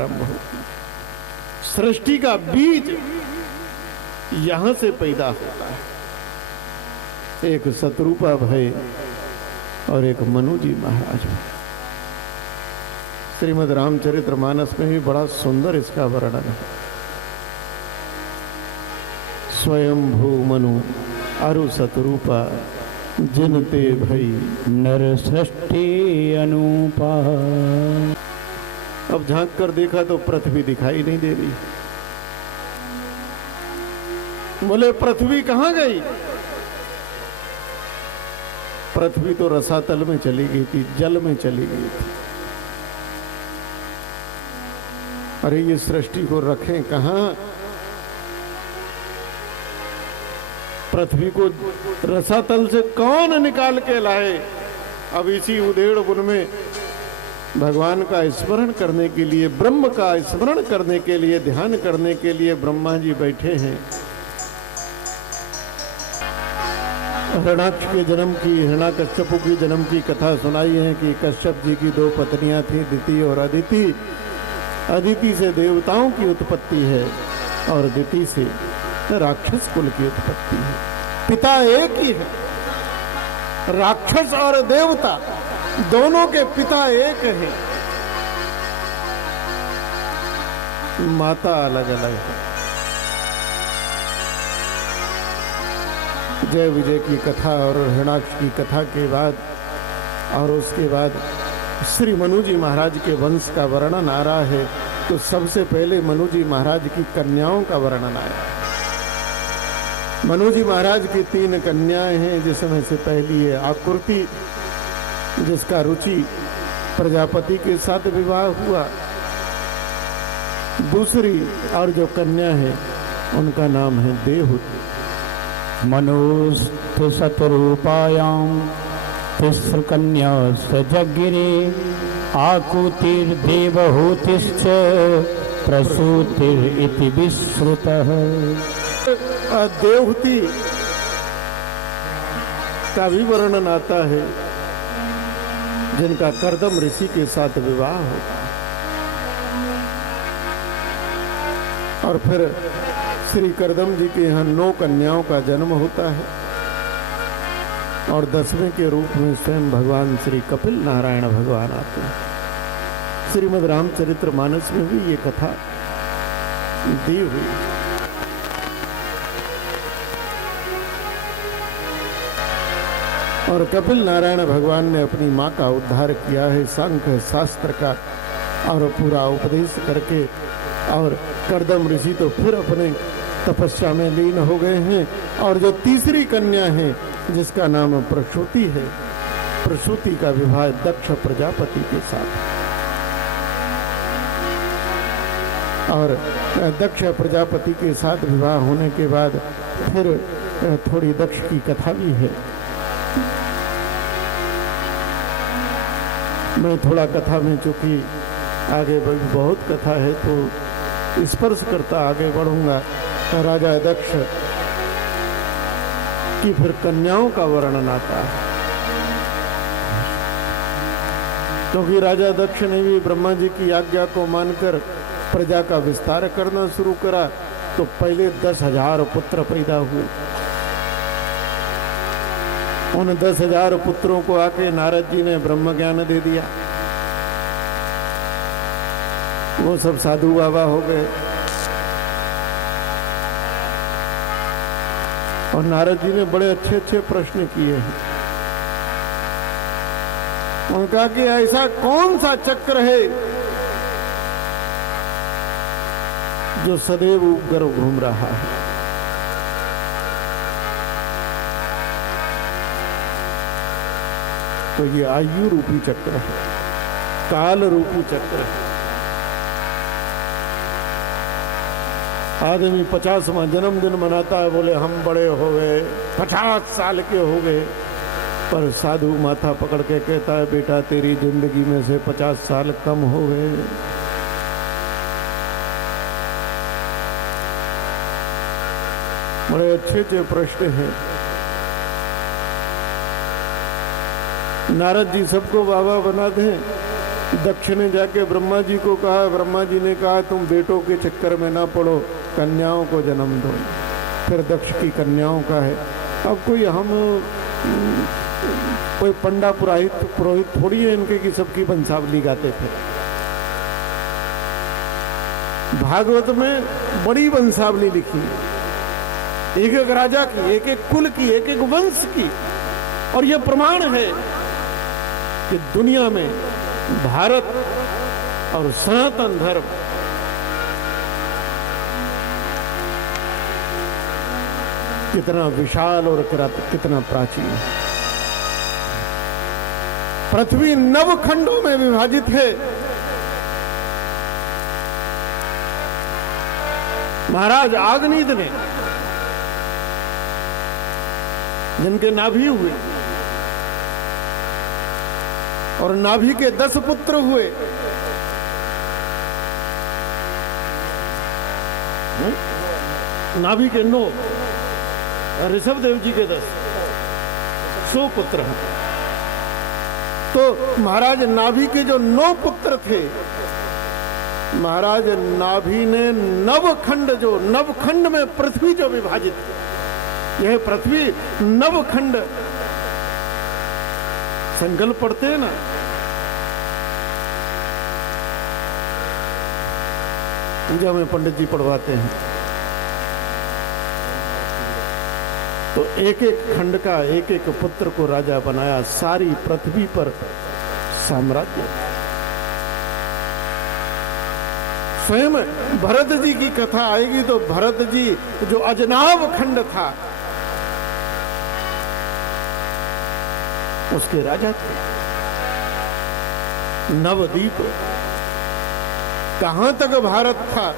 आरंभ हो। सृष्टि का बीज यहां से पैदा होता है। एक शत्रुपा भय और एक मनु जी महाराज भय। श्रीमद् रामचरितमानस में भी बड़ा सुंदर इसका वर्णन है। स्वयं भू मनु अरु शत्रुपा जिनते भई नर सृष्टि अनुपा। अब झांक कर देखा तो पृथ्वी दिखाई नहीं दे रही। बोले पृथ्वी कहां गई? पृथ्वी तो रसातल में चली गई थी, जल में चली गई थी। अरे ये सृष्टि को रखें कहां? पृथ्वी को रसातल से कौन निकाल के लाए? अब इसी उधेड़ वन में भगवान का स्मरण करने के लिए, ब्रह्म का स्मरण करने के लिए, ध्यान करने के लिए ब्रह्मा जी बैठे हैं। हिरण्याक्ष के जन्म की, हिरण्याकश्यप की जन्म की कथा सुनाई है कि कश्यप जी की दो पत्नियां थी, दिति और अदिति। अदिति से देवताओं की उत्पत्ति है और दिति से राक्षस कुल की उत्पत्ति है। पिता एक ही है। राक्षस और देवता दोनों के पिता एक हैं, माता अलग अलग है। जय विजय की कथा और हिरण्याक्ष की कथा के बाद और उसके बाद श्री मनु जी महाराज के वंश का वर्णन आ रहा है। तो सबसे पहले मनु जी महाराज की कन्याओं का वर्णन आया। मनु जी महाराज की 3 कन्याएं हैं, जिसमें से पहली है आकृति, जिसका रुचि प्रजापति के साथ विवाह हुआ। दूसरी और जो कन्या है उनका नाम है देवहूति। मनुस्ते शतरूपायां तिस्र कन्या सजगिरे आकुतिर्देवहूतिश्च प्रसूतिरिति विश्रुतः। देवहूति का भी वर्णन आता है, जिनका कर्दम ऋषि के साथ विवाह होता है। और फिर श्री कर्दम जी के यहाँ 9 कन्याओं का जन्म होता है और 10वें के रूप में स्वयं भगवान श्री कपिल नारायण भगवान आते हैं। श्रीमद् रामचरितमानस में भी ये कथा दी हुई। और कपिल नारायण भगवान ने अपनी माँ का उद्धार किया है सांख्य शास्त्र का और पूरा उपदेश करके। और कर्दम ऋषि तो फिर अपने तपस्या में लीन हो गए हैं। और जो तीसरी कन्या है जिसका नाम प्रसूति है, प्रसूति का विवाह दक्ष प्रजापति के साथ। और दक्ष प्रजापति के साथ विवाह होने के बाद फिर थोड़ी दक्ष की कथा भी है। मैं थोड़ा कथा में, चूंकि आगे बहुत कथा है तो स्पर्श करता आगे बढ़ूंगा। राजा दक्ष की फिर कन्याओं का वर्णन आता है, क्योंकि राजा दक्ष ने भी ब्रह्मा जी की आज्ञा को मानकर प्रजा का विस्तार करना शुरू करा। तो पहले 10,000 पुत्र पैदा हुए। उन 10,000 पुत्रों को आके नारद जी ने ब्रह्म ज्ञान दे दिया। वो सब साधु बाबा हो गए। और नारद जी ने बड़े अच्छे अच्छे प्रश्न किए हैं। उन्होंने कहा कि ऐसा कौन सा चक्र है जो सदैव ऊपर घूम रहा है? तो ये आयु रूपी चक्र है, काल रूपी चक्र है। आदमी 50वां जन्मदिन मनाता है, बोले हम बड़े हो गए, 50 साल के हो गए। पर साधु माथा पकड़ के कहता है, बेटा तेरी जिंदगी में से 50 साल कम हो गए। बड़े अच्छे अच्छे प्रश्न हैं। नारद जी सबको बाबा बना दें दक्ष ने जाके ब्रह्मा जी को कहा, ब्रह्मा जी ने कहा तुम बेटों के चक्कर में ना पड़ो, कन्याओं को जन्म दो। फिर दक्ष की कन्याओं का है। अब कोई कोई पंडा पुरोहित थोड़ी है इनके की सबकी वंशावली गाते थे। भागवत में बड़ी वंशावली लिखी है, एक एक राजा की, एक एक कुल की, एक एक वंश की। और यह प्रमाण है कि दुनिया में भारत और सनातन धर्म कितना विशाल और कितना प्राचीन है। पृथ्वी 9 खंडों में विभाजित है। महाराज आग्नेय ने, जिनके नाभि हुए और नाभि के 10 पुत्र हुए, नाभि के 9, ऋषभ देव जी के 10, 100 पुत्र हैं। तो महाराज नाभि के जो 9 पुत्र थे, महाराज नाभि ने नवखंड, जो नवखंड में पृथ्वी जो विभाजित है, यह पृथ्वी नवखंड। संकल्प पढ़ते हैं ना, पूजा में पंडित जी पढ़वाते हैं, तो एक एक खंड का एक एक पुत्र को राजा बनाया। सारी पृथ्वी पर साम्राज्य। स्वयं भरत जी की कथा आएगी तो भरत जी जो अजनाब खंड था उसके राजा थे। नवद्वीप, कहां तक भारत था,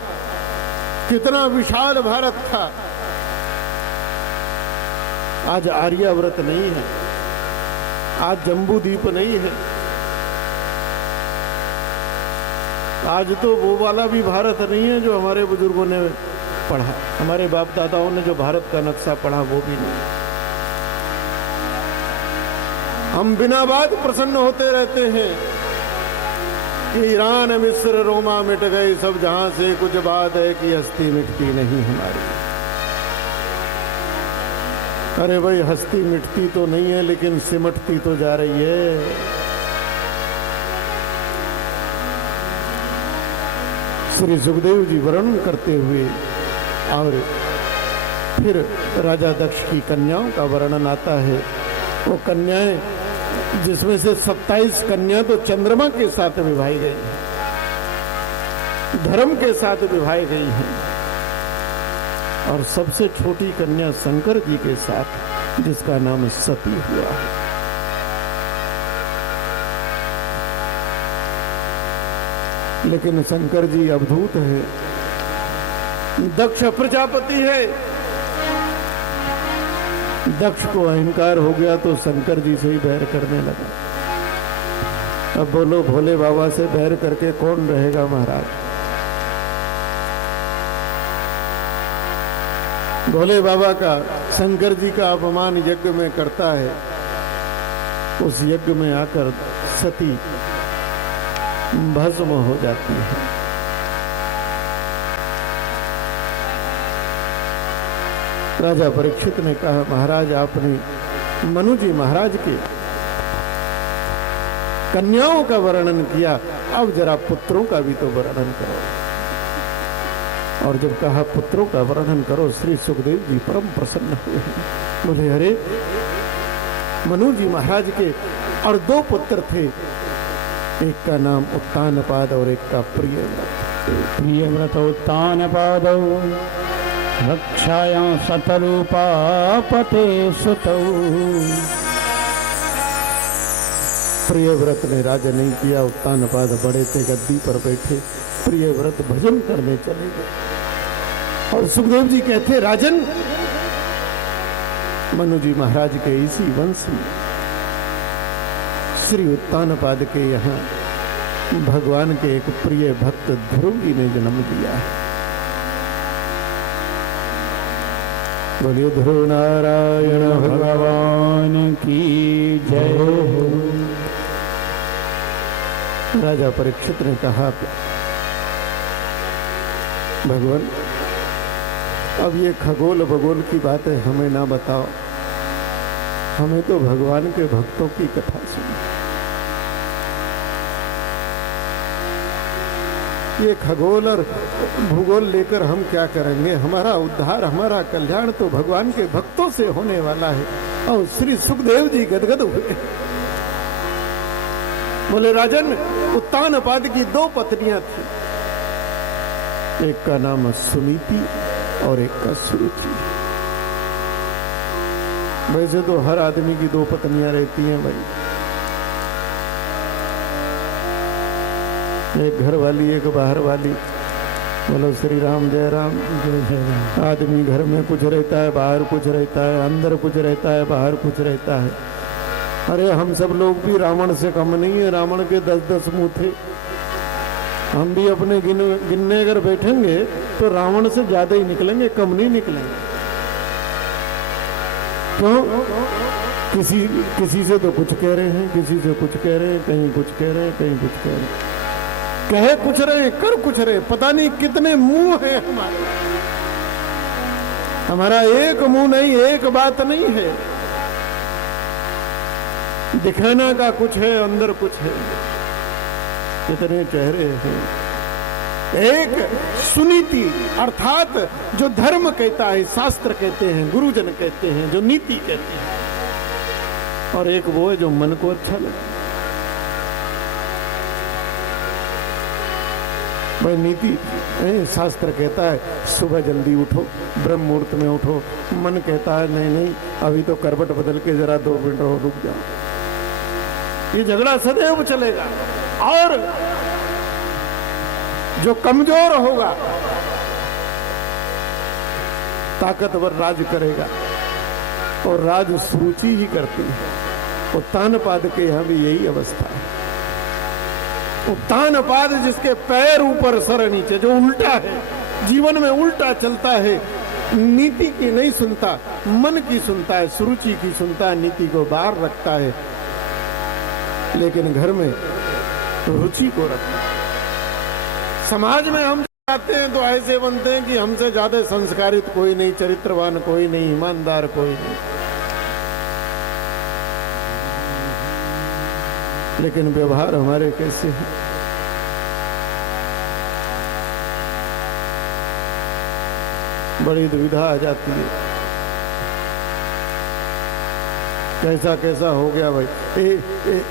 कितना विशाल भारत था। आज आर्यावर्त नहीं है, आज जम्बू द्वीप नहीं है, आज तो वो वाला भी भारत नहीं है जो हमारे बुजुर्गों ने पढ़ा, हमारे बाप दादाओं ने जो भारत का नक्शा पढ़ा वो भी नहीं। हम बिना बात प्रसन्न होते रहते हैं कि ईरान मिस्र रोमा मिट गए सब जहां से, कुछ बात है कि हस्ती मिटती नहीं हमारी। अरे भाई, हस्ती मिटती तो नहीं है लेकिन सिमटती तो जा रही है। श्री सुखदेव जी वर्णन करते हुए और फिर राजा दक्ष की कन्याओं का वर्णन आता है। वो कन्याएं, जिसमें से 27 कन्या तो चंद्रमा के साथ विभाई गई हैं, धर्म के साथ विभाई गई हैं, और सबसे छोटी कन्या शंकर जी के साथ, जिसका नाम सती हुआ है। लेकिन शंकर जी अवधूत है, दक्ष प्रजापति है। दक्ष को अहंकार हो गया तो शंकर जी से ही बैर करने लगा। अब बोलो, भोले बाबा से बैर करके कौन रहेगा महाराज? भोले बाबा का शंकर जी का अपमान यज्ञ में करता है, उस यज्ञ में आकर सती भस्म हो जाती है। राजा परीक्षित ने कहा, महाराज आपने मनु जी महाराज के कन्याओं का वर्णन किया, अब जरा पुत्रों का भी तो वर्णन करो। और जब कहा पुत्रों का वर्णन करो, श्री सुखदेव जी परम प्रसन्न हुए। बोले, अरे मनु जी महाराज के और 2 पुत्र थे, एक का नाम उत्तानपाद और एक का प्रियव्रत। प्रियव्रत उत्तानपाद रक्षायां शतरूपा पते सुतौ। प्रियव्रत ने राजा नहीं किया, उत्तानपाद बड़े थे, गद्दी पर बैठे, प्रियव्रत भजन करने चले गए। और सुखदेव जी कहते, राजन, मनु जी महाराज के इसी वंश में श्री उत्तानपाद के यहाँ भगवान के एक प्रिय भक्त ध्रुव जी ने जन्म दिया है। बोलिए ध्रुव नारायण भगवान की जय हो। राजा परीक्षित ने कहा, भगवान अब ये खगोल भगोल की बातें हमें ना बताओ, हमें तो भगवान के भक्तों की कथा सुनो। ये खगोल और भूगोल लेकर हम क्या करेंगे? हमारा उद्धार, हमारा कल्याण तो भगवान के भक्तों से होने वाला है। और श्री सुखदेव जी गदगद हुए, बोले राजन, उत्तानपाद की 2 पत्नियां थी, एक का नाम सुनीति और एक का सुरुचि। वैसे तो हर आदमी की 2 पत्नियां रहती हैं भाई, एक घर वाली एक बाहर वाली। बोलो श्री राम जय राम। आदमी घर में कुछ रहता है, बाहर कुछ रहता है, अंदर कुछ रहता है, बाहर कुछ रहता है। अरे हम सब लोग भी रावण से कम नहीं है, रावण के 10-10 मुंह थे। हम भी अपने गिनने अगर बैठेंगे तो रावण से ज्यादा ही निकलेंगे, कम नहीं निकलेंगे। क्यों? किसी से तो कुछ कह रहे हैं, किसी से कुछ कह रहे हैं, कहीं कुछ कह रहे हैं, कहीं कुछ कह रहे हैं, कहे कुछ रहे, कर कुछ रहे, पता नहीं कितने मुंह हैं हमारे। हमारा एक मुंह नहीं, एक बात नहीं है। दिखाना का कुछ है, अंदर कुछ है। कितने चेहरे हैं। एक सुनीति अर्थात जो धर्म कहता है, शास्त्र कहते हैं, गुरुजन कहते हैं, जो नीति कहते हैं, और एक वो है जो मन को अच्छा लगे। भाई नीति शास्त्र कहता है सुबह जल्दी उठो, ब्रह्म मुहूर्त में उठो। मन कहता है नहीं नहीं, अभी तो करवट बदल के जरा 2 मिनट और रुक जाओ। ये झगड़ा सदैव चलेगा। और जो कमजोर होगा ताकतवर राज करेगा, और राज सुरुचि ही करती है। उत्तानपाद के यहां भी यही अवस्था है। उत्तानपाद जिसके पैर ऊपर सर नीचे, जो उल्टा है, जीवन में उल्टा चलता है, नीति की नहीं सुनता, मन की सुनता है, सुरुचि की सुनता है, नीति को बाहर रखता है, लेकिन घर में रुचि को रखता है। समाज में हम जाते हैं तो ऐसे बनते हैं कि हमसे ज्यादा संस्कारित कोई नहीं, चरित्रवान कोई नहीं, ईमानदार कोई नहीं, लेकिन व्यवहार हमारे कैसे हैं? बड़ी दुविधा आ जाती है। कैसा कैसा हो गया भाई।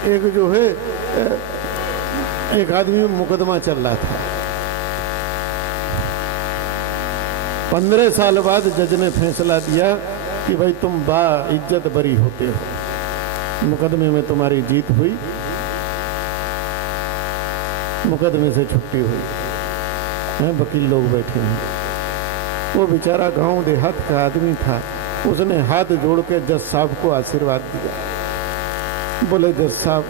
एक जो है, एक आदमी में मुकदमा चल रहा था। 15 साल बाद जज ने फैसला दिया कि भाई तुम इज्जत बरी होते हो। मुकदमे में तुम्हारी जीत हुई, मुकदमे से छुट्टी हुई। वकील लोग बैठे हैं। वो बेचारा गांव देहात का आदमी था, उसने हाथ जोड़ के जज साहब को आशीर्वाद दिया। बोले जज साहब,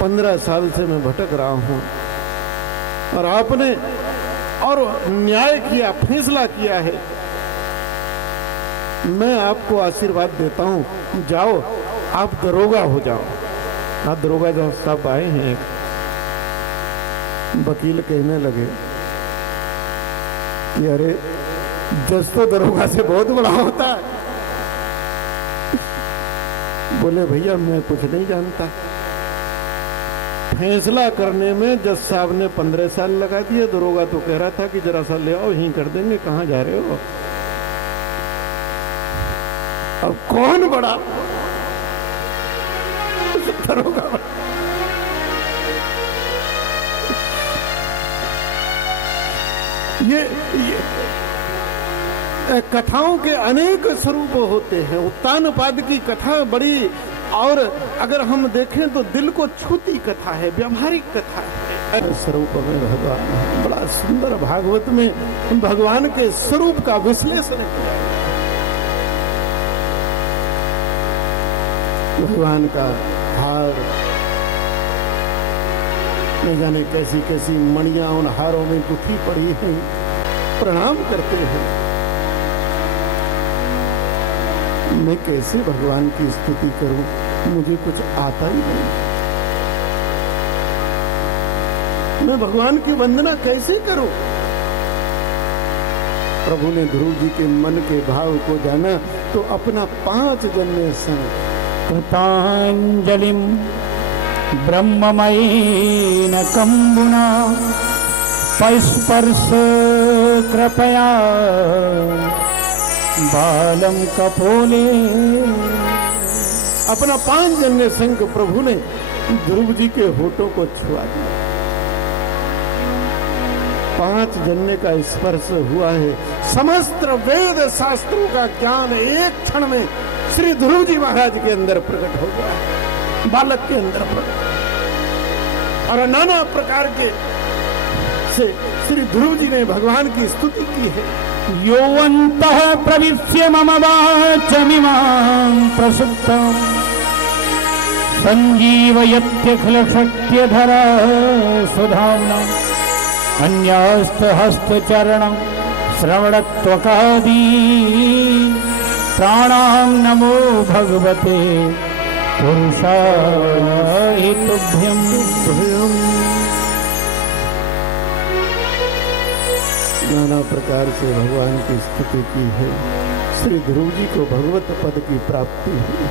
15 साल से मैं भटक रहा हूं और आपने और न्याय किया, फैसला किया है, मैं आपको आशीर्वाद देता हूं, जाओ आप दरोगा हो जाओ। आप दरोगा जज साहब आए हैं। वकील कहने लगे कि अरे जज तो दरोगा से बहुत बड़ा होता है। बोले भैया मैं कुछ नहीं जानता। फैसला करने में जज साहब ने 15 साल लगा दिए। दरोगा तो कह रहा था कि जरा सा ले आओ, यहीं कर देंगे, कहां जा रहे हो? अब कौन बड़ा? दरोगा। ये कथाओं के अनेक स्वरूप होते हैं। उत्तानपाद की कथा बड़ी, और अगर हम देखें तो दिल को छूती कथा है, व्यवहारिक कथा है। स्वरूप में भगवान बड़ा सुंदर, भागवत में भगवान के स्वरूप का विश्लेषण किया। भगवान का हार, न जाने कैसी कैसी मणियां उन हारों में गुथी पड़ी हैं, प्रणाम करते हैं। मैं कैसे भगवान की स्तुति करूं, मुझे कुछ आता ही नहीं। मैं भगवान की वंदना कैसे करूं? प्रभु ने ध्रुव जी के मन के भाव को जाना तो अपना 5 जन्य संग कृतांजलिं ब्रह्ममयेन कंबुना स्पर्श कृपया बालम कपोले। अपना 5 जन्य संग प्रभु ने ध्रुव जी के होठों को छुआ दिया। 5 जन्य का स्पर्श हुआ है। समस्त वेद शास्त्रों का ज्ञान एक क्षण में श्री ध्रुव जी महाराज के अंदर प्रकट हो गया है, बालक के अंदर प्रकट। और नाना प्रकार के से श्री ध्रुव जी ने भगवान की स्तुति की है। योऽन्तः प्रविश्य मम वाचमिमां प्रसुप्तां संजीवयत्यखिल शक्तिधरा सुधाम्ना अन्यास्तहस्तचरणं श्रवणत्वकादी प्राणां नमो भगवते पुरुषाय तुभ्यं। नाना प्रकार से भगवान की स्तुति की है। श्री ध्रुव जी को भगवत पद की प्राप्ति हुई।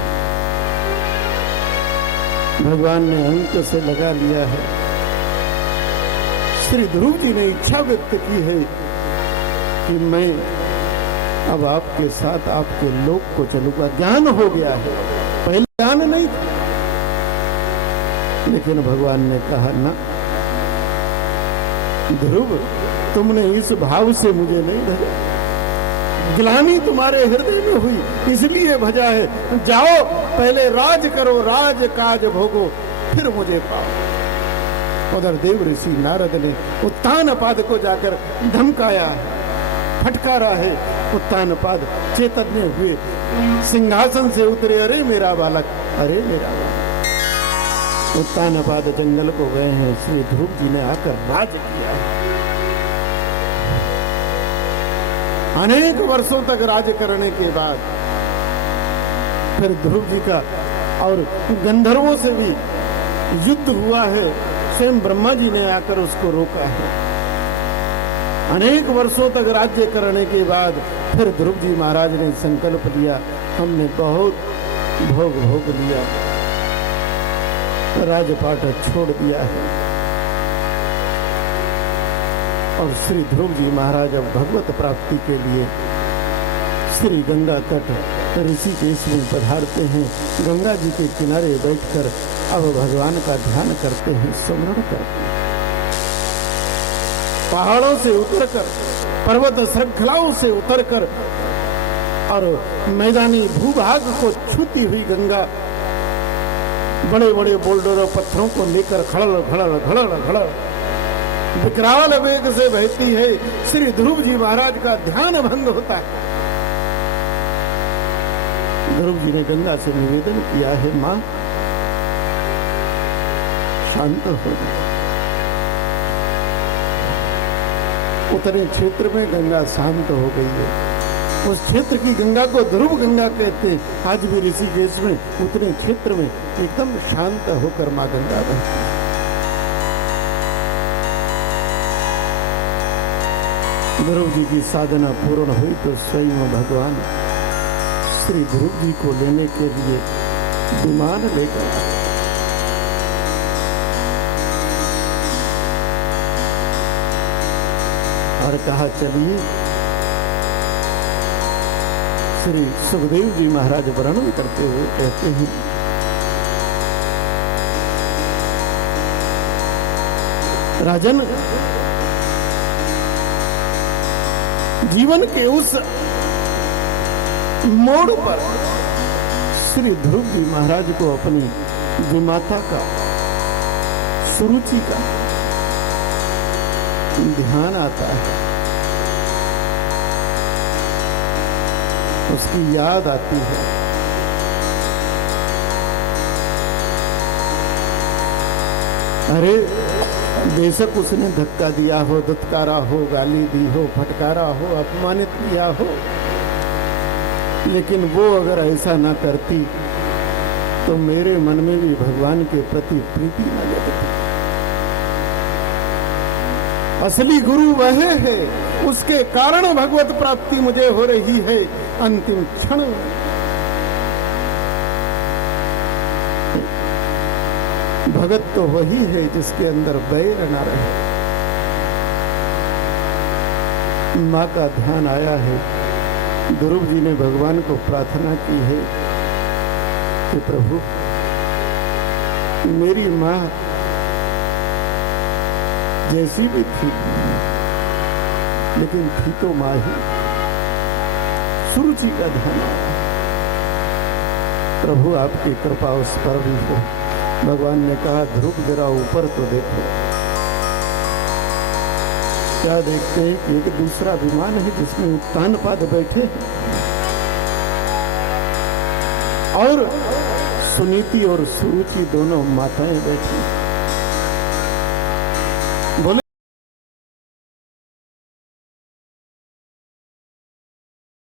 भगवान ने अंक से लगा लिया है। श्री ध्रुव जी ने इच्छा व्यक्त की है कि मैं अब आपके साथ आपके लोक को चलूंगा। ज्ञान हो गया है, पहले ज्ञान नहीं था। लेकिन भगवान ने कहा ना ध्रुव, तुमने इस भाव से मुझे नहीं भजा। ग्लानि तुम्हारे हृदय में हुई इसलिए भजा है। जाओ पहले राज करो, राज काज भोगो, फिर मुझे पाओ। उधर देव ऋषि नारद ने उत्तानपाद को जाकर धमकाया है, फटकारा है। उत्तानपाद चैतन्य हुए, सिंहासन से उतरे। अरे मेरा बालक, अरे मेरा बालक। उत्तानपाद जंगल को गए हैं। श्री ध्रुव जी ने आकर राज किया है। अनेक वर्षों तक राज करने के बाद फिर ध्रुव जी का और गंधर्वों से भी युद्ध हुआ है। स्वयं ब्रह्मा जी ने आकर उसको रोका है। अनेक वर्षों तक राज्य करने के बाद फिर ध्रुव जी महाराज ने संकल्प लिया, हमने बहुत भोग भोग लिया, राजपाट छोड़ दिया है। और श्री ध्रुव जी महाराज अब भगवत प्राप्ति के लिए श्री गंगा तट ऋषिकेश में पधारते हैं। गंगा जी के किनारे बैठकर अब भगवान का ध्यान करते हैं, स्मरण करते हैं। पहाड़ों से उतरकर, पर्वत श्रृंखलाओं से उतरकर और मैदानी भूभाग को छूती हुई गंगा बड़े बड़े बोल्डरों पत्थरों को लेकर खड़ल खड़ल खड़ल खड़ल विकराल वेग से बहती है। श्री ध्रुव जी महाराज का ध्यान भंग होता है। ध्रुव जी ने गंगा से निवेदन किया है, मां शांत हो जाए। उतने क्षेत्र में गंगा शांत हो गई है। उस क्षेत्र की गंगा को ध्रुव गंगा कहते हैं। आज भी ऋषिकेश में उतने क्षेत्र में एकदम शांत होकर मां गंगा बहती है। ध्रुव जी की साधना पूर्ण हुई तो स्वयं भगवान श्री ध्रुव जी को लेने के लिए विमान लेकर आए। और कहा चलिए। श्री सुखदेव जी महाराज वर्णन करते हुए कहते हैं, राजन, जीवन के उस मोड़ पर श्री ध्रुव जी महाराज को अपनी विमाता का, सुरुचि का ध्यान आता है। उसकी याद आती है। अरे बेशक उसने धक्का दिया हो, दुत्कारा हो, गाली दी हो, फटकारा हो, अपमानित किया हो, लेकिन वो अगर ऐसा ना करती तो मेरे मन में भी भगवान के प्रति प्रीति न जगती। असली गुरु वह है, उसके कारण भगवत प्राप्ति मुझे हो रही है अंतिम क्षण में। भगत तो वही है जिसके अंदर बैर न रहे। माँ का ध्यान आया है। ध्रुव जी ने भगवान को प्रार्थना की है कि प्रभु मेरी माँ जैसी भी थी लेकिन थी तो माँ ही। सुरुचि का ध्यान आया। प्रभु आपकी कृपा उस पर भी हो। भगवान ने कहा ध्रुव जरा ऊपर तो देखो। क्या देखते हैं कि एक दूसरा विमान है जिसमें उत्तानपाद बैठे और सुनीति और सुरुचि दोनों माताएं बैठी।